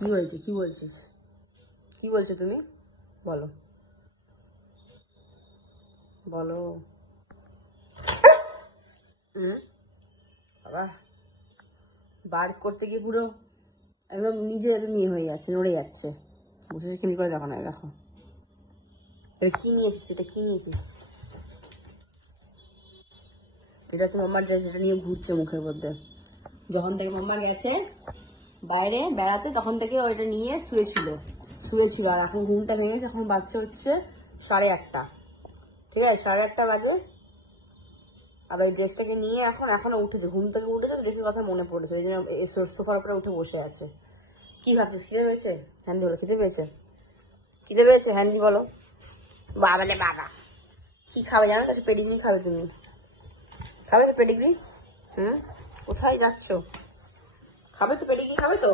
কি হয়েছে? কি বলছিস? কি বলছো তুমি? বলো বলো। বাবা, বার করতে গিয়ে পুরো একদম নিজে একদম ইয়ে হয়ে যাচ্ছে, নড়ে যাচ্ছে। বসে কেমনি করে দেখো না, দেখো এটা কি নিয়েছিস? এটা কি নিয়েছিস? এটা হচ্ছে মাম্মার ড্রেস, এটা নিয়ে ঘুরছে মুখের মধ্যে। যখন থেকে মাম্মা গেছে বাইরে বেড়াতে তখন থেকে ওইটা নিয়ে শুয়েছিল। আর এখন ঘুমটা ভেঙেছে, এখন বাচ্চা হচ্ছে 8:30। ঠিক আছে, 8:30 বাজে। আবার এই ড্রেসটাকে নিয়ে এখনো উঠেছে, ঘুম থেকে উঠেছে, ড্রেসের কথা মনে পড়েছে, এই জন্য সোফার উপরে উঠে বসে আছে। কি ভাবছিস? খিদে পেয়েছে? হ্যান্ডি বলো, খিদে পেয়েছে? খিদে পেয়েছে? হ্যান্ডি বলো। বাবা রে বাবা, কি খাবে জানো? কাছে পেডিগ্রি খাবে তুমি? খাবে তো পেডিগ্রি? কোথায় যাচ্ছ? খাবে তো পেডিগ্রি? খাবে তো?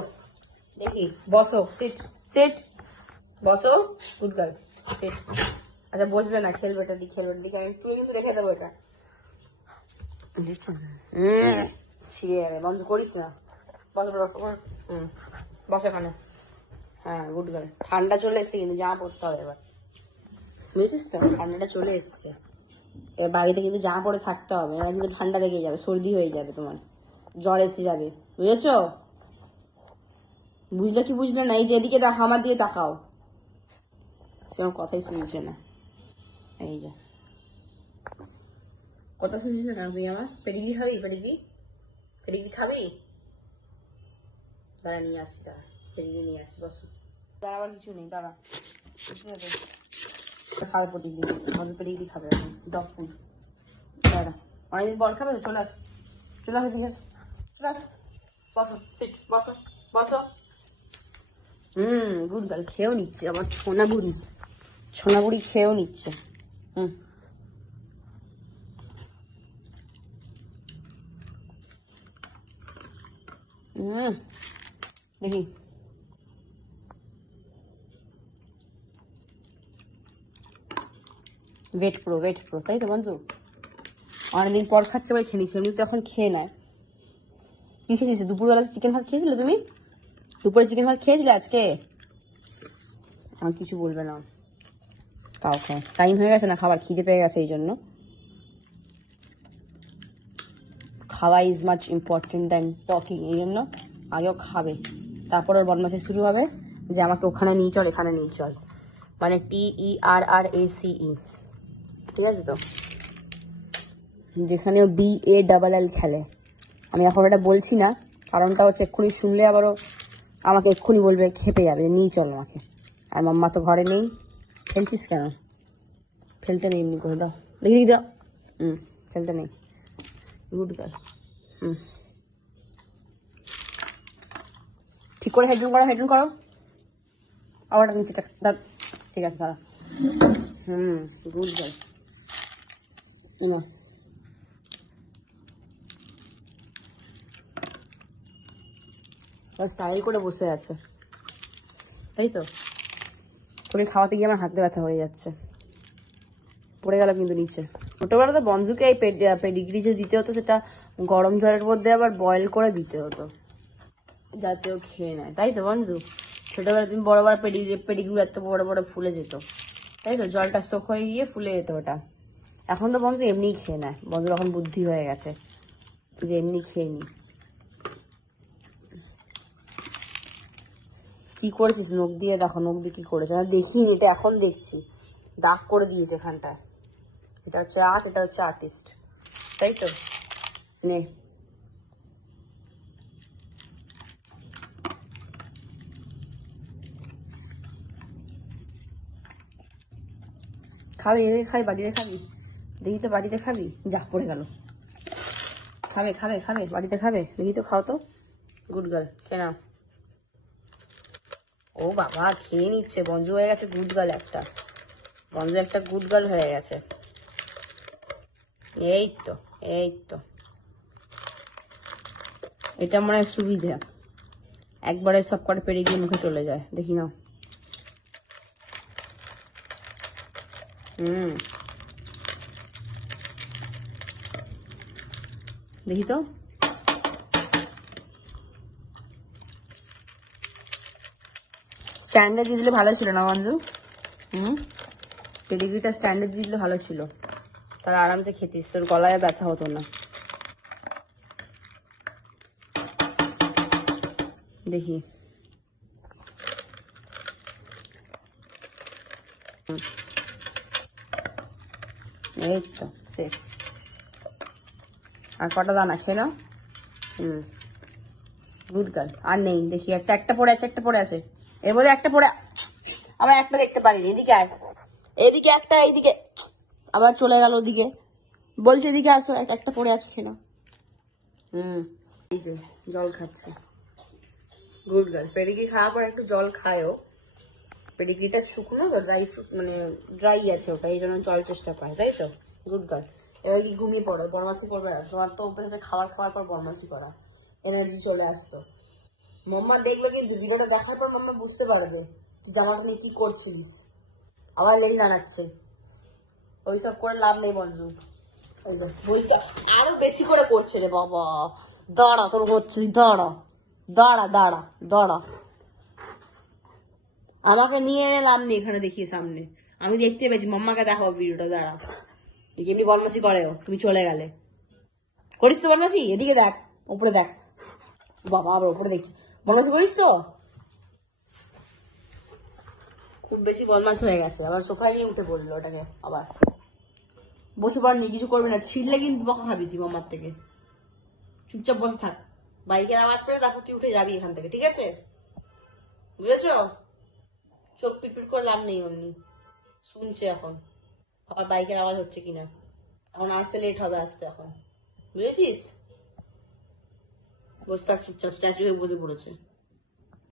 দেখি, বসো, সিট বসো। Good girl, sit. আচ্ছা বসবে না, খেলবে এটা দি, খেলবে দিকে আমি তুমি কিন্তু রেখে দেবো এটা। ছিঁড়ে যাবে, বন্ধ করিস না। বসো বসো। বসো এখানে। হ্যাঁ, গুড গার্ল। ঠান্ডা চলে এসছে কিন্তু, জামা পরতে হবে এবার, বুঝেছিস তো? ঠান্ডাটা চলে এসছে, এবার বাড়িতে কিন্তু জামা পরে থাকতে হবে, না কিন্তু ঠান্ডা লেগে যাবে, সর্দি হয়ে যাবে, তোমার জ্বর এসে যাবে, বুঝেছো? বুঝলে কি বুঝলে না? এই যে এদিকে দেখো, আমার দিয়ে তাকাও। সে আমার কথাই শুনছে না। এই যে কথা শুনছিস না তুই আমার? পেডিগ্রি খাবি? পেডিগ্রি খাবি? দাঁড়া নিয়ে আসি, দাঁড়া পেডিগ্রি নিয়ে আসি, বসো। দাঁড়া, আবার কিছু নেই, দাঁড়া। খাবে পেডিগ্রি, আমাদের পেডিগ্রি খাবে এখন, ডগ ফুড। দাঁড়া, অনেকদিন পর খাবে তো, চলে আস এদিকে, চলে আস। বসো, বসো বসো। গুড গার্ল, খেয়েও নিচ্ছে আমার ছোনাবুড়ি খেয়েও নিচ্ছে। দেখি, ওয়েট প্রো, তাই তো বন্ধু? অনেকদিন পর খাচ্ছে বলে খেয়ে নিচ্ছে, এমনি তো এখন খেয়ে নেয়। কি খেয়েছিস দুপুরবেলা? চিকেন ভাত খেয়েছিলে তুমি? দুপুরে চিকেন ভাত খেয়েছিলে আজকে? আমার কিছু বলবে না, কাউকে। টাইম হয়ে গেছে না খাবার, খিদে পেয়ে গেছে, এই জন্য। খাওয়া is much important than talking, এই জন্য আগেও খাবে, তারপর ওর বদমাশি শুরু হবে যে আমাকে ওখানে নিয়ে চল, এখানে নিয়ে চল, মানে TERRACE, ঠিক আছে তো? যেখানে ও BALL খেলে। আমি এখন এটা বলছি না, কারণটা হচ্ছে এক্ষুনি শুনলে আবারও আমাকে এক্ষুনি বলবে, খেপে যাবে, নিয়ে চল আমাকে। আর মাম্মা তো ঘরে নেই। ফেলছিস কেন? ফেলতে নেই, এমনি করে দাও, দেখি দাও। ফেলতে নেই, গুড গার্ল। ঠিক করে হেডরুম করো। আবার নিচে দাও, ঠিক আছে, দাঁড়া। Good girl. না, স্টাইল করে বসে আছে, তাই তো? তোকে খাওয়াতে গিয়ে আমার হাতে ব্যথা হয়ে যাচ্ছে, পড়ে গেল কিন্তু নিচে। ছোটবেলা তো বন্ধুকে এই পেডিগ্রি যে দিতে হতো, সেটা গরম জলের মধ্যে আবার বয়েল করে দিতে হতো, যাতে ও খেয়ে নেয়, তাই তো বন্ধু? ছোটবেলা তুমি বড় বড় পেডিগ্রি এত বড় বড় ফুলে যেত, তাই তো? জলটা সোক হয়ে গিয়ে ফুলে যেত ওটা। এখন তো বন্ধু এমনিই খেয়ে নেয়, বন্ধুর এখন বুদ্ধি হয়ে গেছে যে এমনি খেয়ে নি। কি করেছিস নখ দিয়ে? দেখো নখ দিয়ে কি করেছে, আমি দেখিনি, এটা এখন দেখছি, দাগ করে দিয়েছে এখানটায়। এটা হচ্ছে আর্ট, এটা হচ্ছে আর্টিস্ট, তাই তো? নে, খাবি? খাবি? বাড়িতে খাবি? দেখি তো, বাড়িতে খাবি? যা, পড়ে গেল। খাবে বাড়িতে খাবে? দেখি তো, খাও তো। গুড গার্ল, খেয়ে নাও। ও বাবা, খেয়ে নিচ্ছে, বঞ্জু হয়ে গেছে গুড গার্ল একটা, গুড গার্ল হয়ে গেছে। এই তো এটা মনে হয় সুবিধা, একবারে সব কটা পেরে গিয়ে মুখে চলে যায়, দেখি নাও। দেখি তো, স্ট্যান্ডে দিয়ে দিলে ভালো ছিল না মঞ্জু? পেডিগ্রিটা স্ট্যান্ডে দিয়ে দিলে ভালো ছিল, তাহলে আরামসে খেতিস, তোর গলায় ব্যথা হতো না। দেখি এই তো শেষ। আর কটা দানা খেয়ে নাও। Good girl. আর নেই, দেখি একটা পড়ে আছে, একটা পড়ে আছে এর মধ্যে, একটা পড়ে, আবার একটা দেখতে পারিনি। এদিকে আয়, এদিকে একটা, এইদিকে আবার চলে গেল ওদিকে, বলছে এদিকে আসো, একটা পড়ে আছে, খেয়ে নাও। এই যে জল খাচ্ছে, গুড গার্ল। পেডিগ্রি খাওয়ার পর একটু জল খায়ও, পেডিগ্রিটা শুকনো তো, ড্রাই ফ্রুট মানে ড্রাই আছে ওটা, এই জন্য জল চেষ্টা পায়, তাই তো? Good girl. এবার কি ঘুমিয়ে পড়ে, বদমাসি করবে? তোমার তো অভ্যেস আছে খাবার খাওয়ার পর বদমাসি করা, এনার্জি চলে আসতো। মাম্মা দেখবে কিন্তু ভিডিওটা দেখার পর মাম্মা বুঝতে পারবে জামাটা নিয়ে কি করছিস, আবার লেজ নাড়াচ্ছে। ওইসব করে লাভ নেই মঞ্জু, বইটা আরো বেশি করে করছে রে বাবা। দাঁড়া, তোর হচ্ছে, দাঁড়া দাঁড়া দাঁড়া দাঁড়া, আমাকে নিয়ে এনে লাভ নেই এখানে, দেখিয়ে সামনে আমি দেখতে পেয়েছি, মাম্মাকে দেখাবো ভিডিওটা, দাঁড়া। এমনি বদমাসি করে, তুমি চলে গেলে করিস তো বদমাসি, এদিকে দেখ, উপরে দেখ, বাবা আরো উপরে দেখছি, বদমাসি করিস তো, খুব বেশি বদমাস হয়ে গেছে। আবার সোফায় নিয়ে উঠে পড়লো ওটাকে, আবার বসে পড়নি, কিছু করবে না, ছিঁড়লে কিন্তু বকা খাবি তুই মামার থেকে, চুপচাপ বসে থাক। বাইকের আওয়াজ পেলে তারপর তুই উঠে যাবি এখান থেকে, ঠিক আছে? বুঝেছো? চোখ পিটপিট করে লাভ নেই, অমনি শুনছে এখন আবার বাইকের আওয়াজ হচ্ছে কিনা, এখন আসতে লেট হবে, আসতে এখন, বুঝেছিস? বসে থাক চুপচাপ, স্ট্যাচু হয়ে বসে পড়েছে।